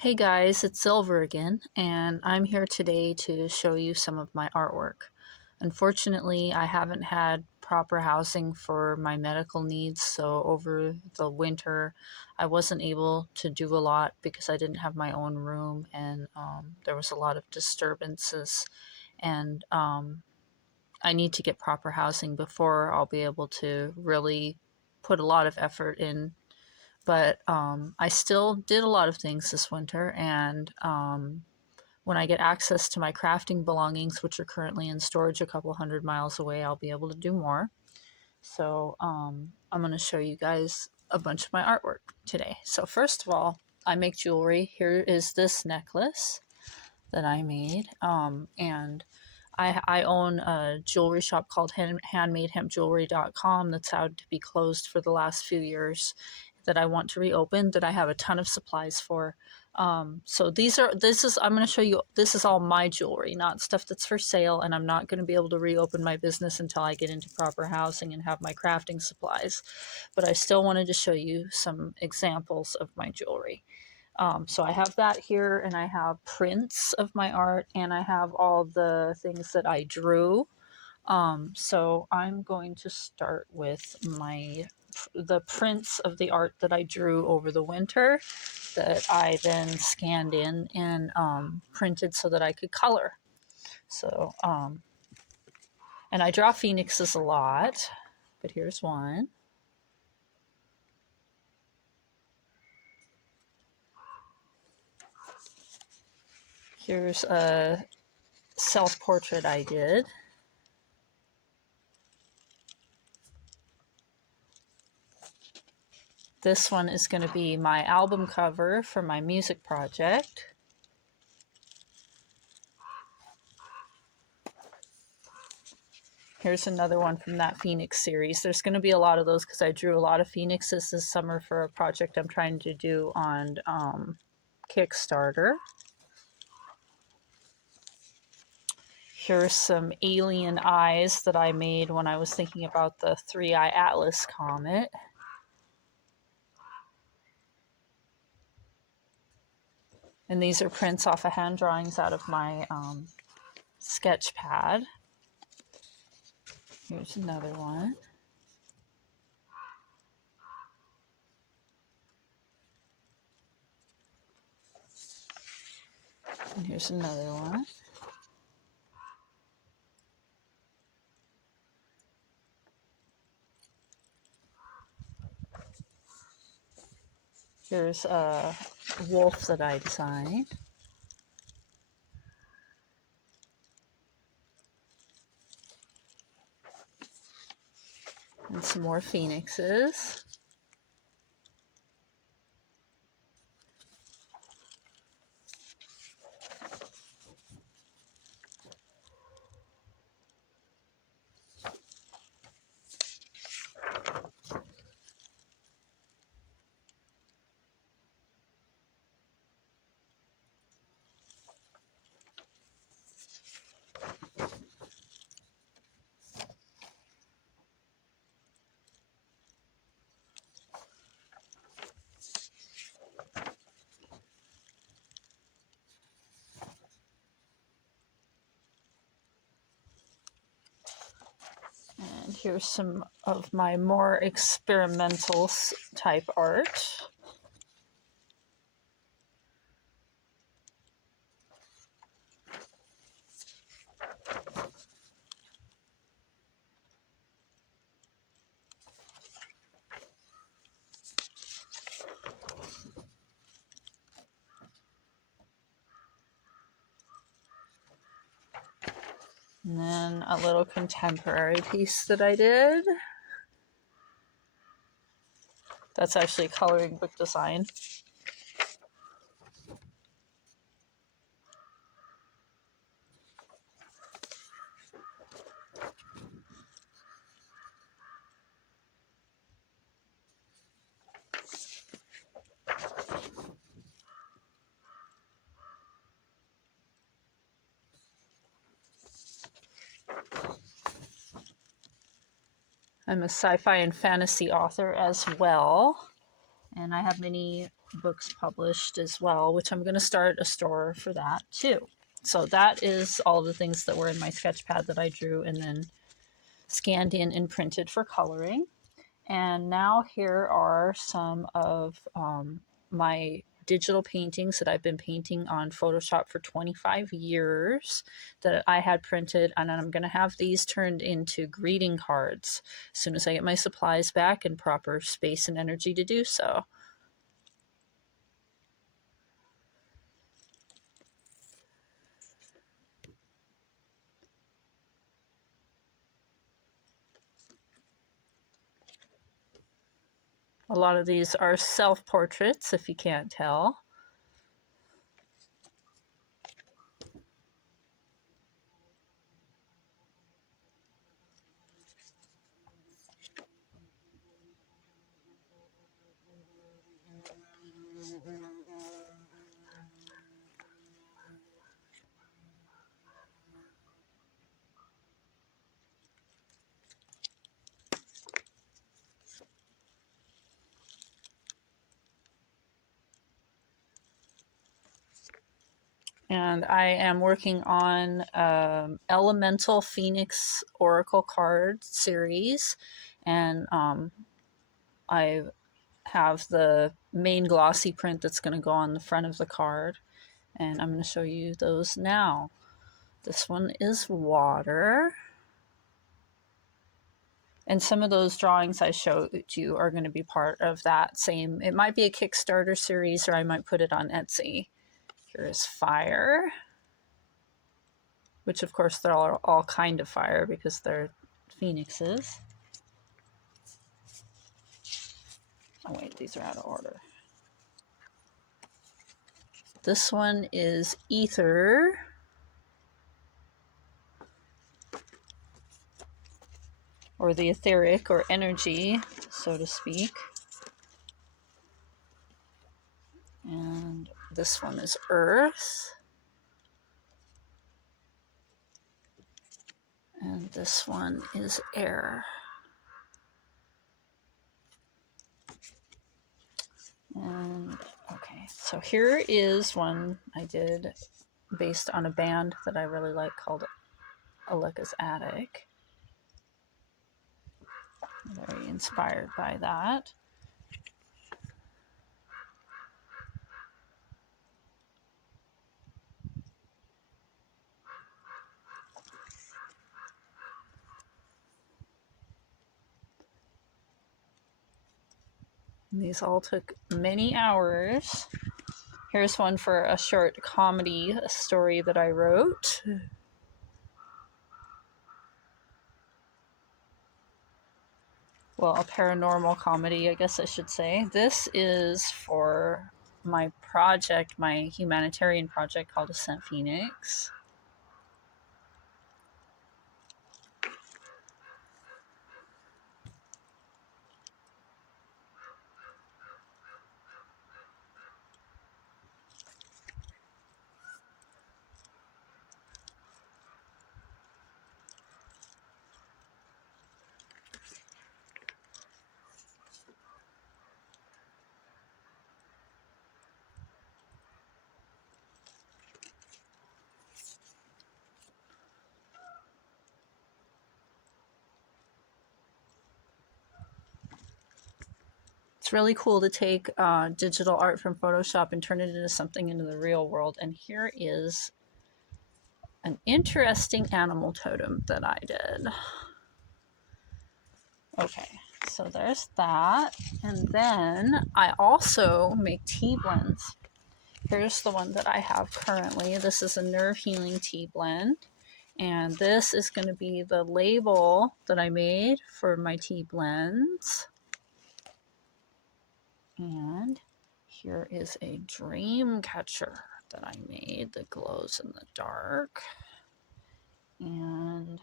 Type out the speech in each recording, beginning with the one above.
Hey guys, it's Silver again, and I'm here today to show you some of my artwork. Unfortunately, I haven't had proper housing for my medical needs, so over the winter I wasn't able to do a lot because I didn't have my own room and there was a lot of disturbances. And I need to get proper housing before I'll be able to really put a lot of effort in, but I still did a lot of things this winter, and when I get access to my crafting belongings, which are currently in storage a couple hundred miles away, I'll be able to do more. So I'm going to show you guys a bunch of my artwork today. So first of all, I make jewelry. Here is this necklace that I made, and I own a jewelry shop called handmadehempjewelry.com that's had to be closed for the last few years, that I want to reopen, that I have a ton of supplies for. So I'm going to show you, this is all my jewelry, not stuff that's for sale, and I'm not going to be able to reopen my business until I get into proper housing and have my crafting supplies. But I still wanted to show you some examples of my jewelry. So I have that here, and I have prints of my art, and I have all the things that I drew. So I'm going to start with the prints of the art that I drew over the winter that I then scanned in and printed so that I could color. So, and I draw phoenixes a lot, but here's one. Here's a self-portrait I did. This one is going to be my album cover for my music project. Here's another one from that Phoenix series. There's going to be a lot of those because I drew a lot of phoenixes this summer for a project I'm trying to do on Kickstarter. Here's some alien eyes that I made when I was thinking about the 3-Eye Atlas comet. And these are prints off of hand drawings out of my sketch pad. Here's another one. And here's another one. Here's a wolf that I designed. And some more phoenixes. And here's some of my more experimental type art. And then a little contemporary piece that I did. That's actually a coloring book design. I'm a sci-fi and fantasy author as well, and I have many books published as well, which I'm going to start a store for that too. So that is all the things that were in my sketch pad that I drew and then scanned in and printed for coloring. And now here are some of my digital paintings that I've been painting on Photoshop for 25 years that I had printed, and I'm going to have these turned into greeting cards as soon as I get my supplies back and proper space and energy to do so. A lot of these are self-portraits, if you can't tell. And I am working on Elemental Phoenix Oracle card series, and I have the main glossy print that's going to go on the front of the card, and I'm going to show you those now. This one is water, and some of those drawings I showed you are going to be part of that same, it might be a Kickstarter series, or I might put it on Etsy. Here is fire, which of course they're all kind of fire because they're phoenixes. Oh wait, these are out of order. This one is ether. Or the etheric or energy, so to speak. And this one is earth. And this one is air. And okay, so here is one I did based on a band that I really like called Aleka's Attic. Very inspired by that. And these all took many hours. Here's one for a short comedy story that I wrote. Well, a paranormal comedy, I guess I should say. This is for my project, my humanitarian project called Ascent Phoenix. It's really cool to take digital art from Photoshop and turn it into something into the real world. And here is an interesting animal totem that I did. Okay, so there's that. And then I also make tea blends. Here's the one that I have currently. This is a nerve healing tea blend. And this is going to be the label that I made for my tea blends. And here is a dream catcher that I made that glows in the dark. And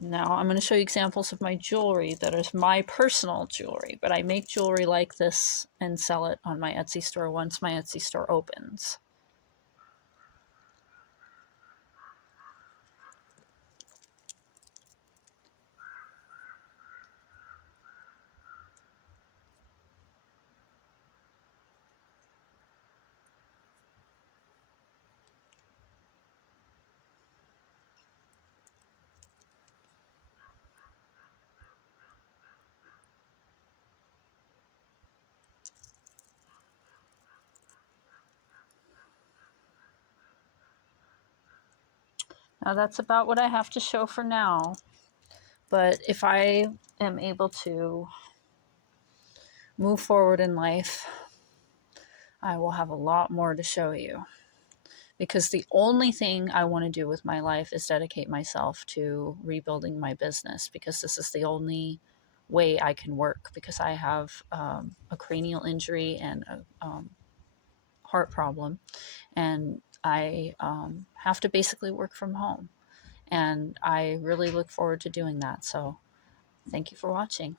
now I'm going to show you examples of my jewelry that is my personal jewelry, but I make jewelry like this and sell it on my Etsy store once my Etsy store opens. Now that's about what I have to show for now. But if I am able to move forward in life, I will have a lot more to show you. Because the only thing I want to do with my life is dedicate myself to rebuilding my business, because this is the only way I can work, because I have a cranial injury and a heart problem, and I have to basically work from home. And I really look forward to doing that. So thank you for watching.